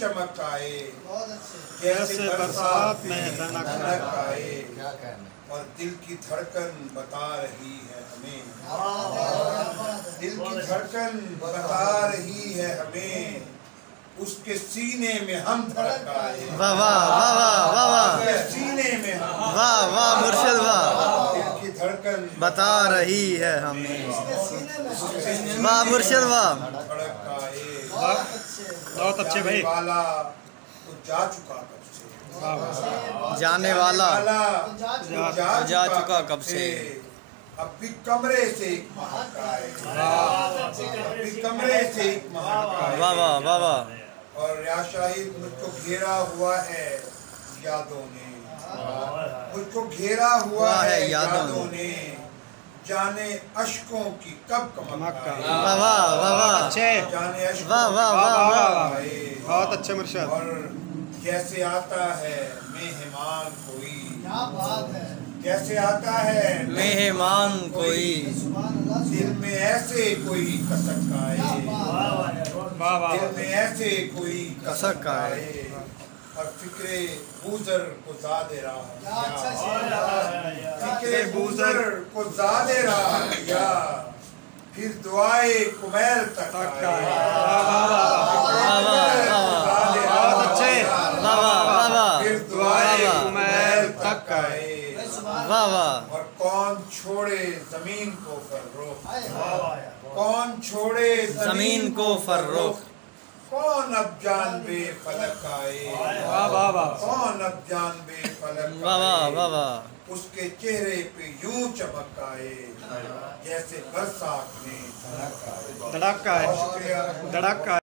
चमक आए, जैसे बरसात में दनक आए, और दिल की धड़कन बता रही है हमें, दिल की धड़कन बता रही है हमें, उसके सीने में हम धड़क आए। वाह वाह वाह वाह वाह वाह, उसके सीने में हम, वाह वाह मुर्शिद वाह, दिल की धड़कन बता रही है हमें, वाह मुर्शिद वाह, धड़क आए। बहुत अच्छे भाई। वाला तो जा चुका कब से, जाने वाला जा चुका कब से, अब भी कमरे से एक महक आए, अब भी कमरे से एक महक आए। वाह वाह वाह वाह, और या शाहिद मुझको घेरा हुआ है यादों ने, मुझको घेरा हुआ है यादों ने, जाने अश्कों की कब कमक आए। वाह वाह वाह वाह, अच्छे, जाने अश्कों वाह वाह वाह वाह, आए। बहुत अच्छे मुर्शिद। और कैसे आता है मेहमान कोई, क्या बात है, कैसे आता है मेहमान कोई, दिल में ऐसे कोई कसक आए, वाह वाह, दिल में ऐसे कोई कसक आए, और फिक्रे बूजर को ज़ादे रहा क्या अच्छा किया, फिक्रे बूजर को ज़ादे रहा किया, फिर दुआए कुमैल तक आए। बहुत अच्छे, वाह वाह वाह वाह, फिर दुआए कुमैल तक आए। वाह वाह, और कौन छोड़े जमीन को फर्रोख, कौन छोड़े जमीन को फर्रोख, कौन अब जान बे फलक आए, वाह वाह वाह, कौन अब जान बे फलक वाह वाह आए। वाह वाह, उसके चेहरे पे यूं चमक आए, जैसे बरसात में धड़क आए। धड़क का है, शुक्रिया। धड़क का है।